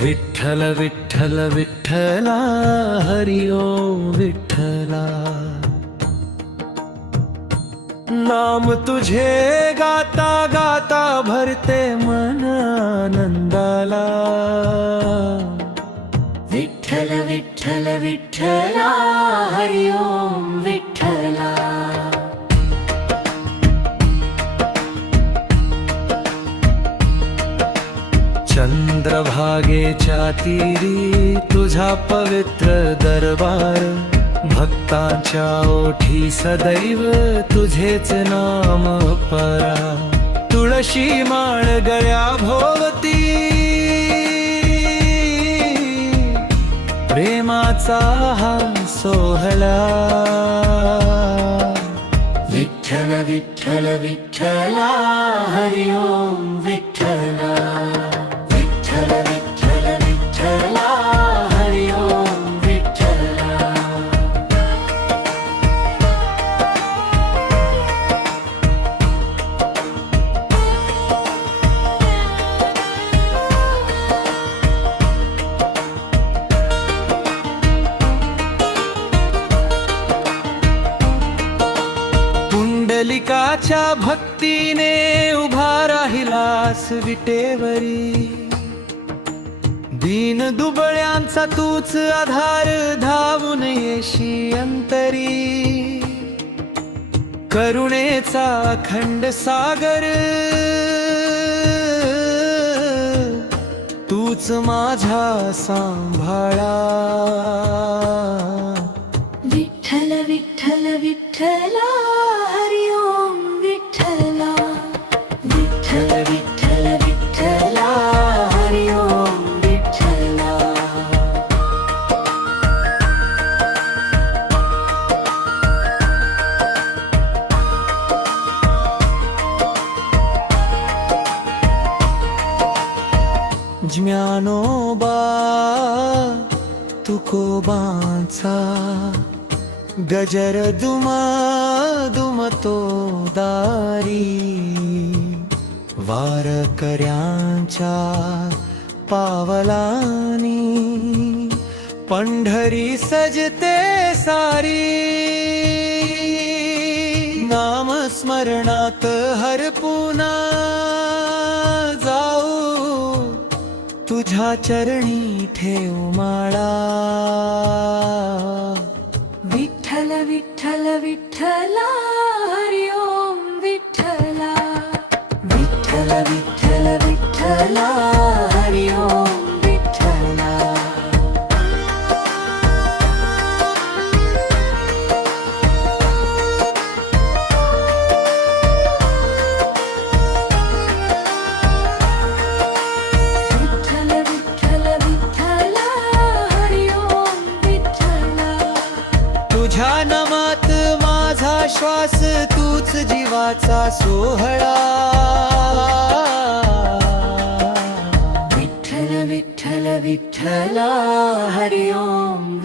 विठ्ठल विठ्ठल विठ्ठला हरि ओम विठ्ठला, नाम तुझे गाता गाता भरते मन आनंदाला। विठ्ठल विठ्ठल विठ्ठला हरि ओम विठ्ठला। चंद्रभागेच्या तीरी तुझा पवित्र दरबार, भक्तांच्या ओठी सदैव तुझेच नाम परा। तुळशी माळ गळ्या भोवती प्रेमाचा हा सोहळा। विठ्ठल विठ्ठल विठ्ठला हरि ओम विठ्ठला। विठ्ठल विठ्ठल विठ्ठला हरि ओम विठ्ठला। पुंडलिकाच्या भक्तीने उभा राहिलास विटेवरी, दीन दुबळ्यांचा तूच आधार धावून येशी अंतरी। करुणेचा अखंड सागर तूच माझा सांभाळा। विठ्ठल विठ्ठल विठ्ठला हरि ओम विठ्ठला। विठ्ठल विठ्ठल विठ्ठला हरि ओम विठ्ठला। ज्ञानोबा तुकोबांचा गजर दुमा दुमतो दारी। वारकऱ्यांच्या पावलांनी पंढरी सजते सारी। नामस्मरणात हरपुना जाऊ तुझ्या चरणी ठेव माळा। विठ्ठल विठ्ठल विठ्ठला हरि ओम विठ्ठला। विठ्ठल विठ्ठल विठ्ठला हरि ओम विठ्ठला। विठ्ठल विठ्ठल विठ्ठला हरि ओम विठ्ठला। तुझ्या नामात माझा श्वास तूच जीवाचा सोहळा। विठ्ठल विठ्ठल विठ्ठला हरि ओम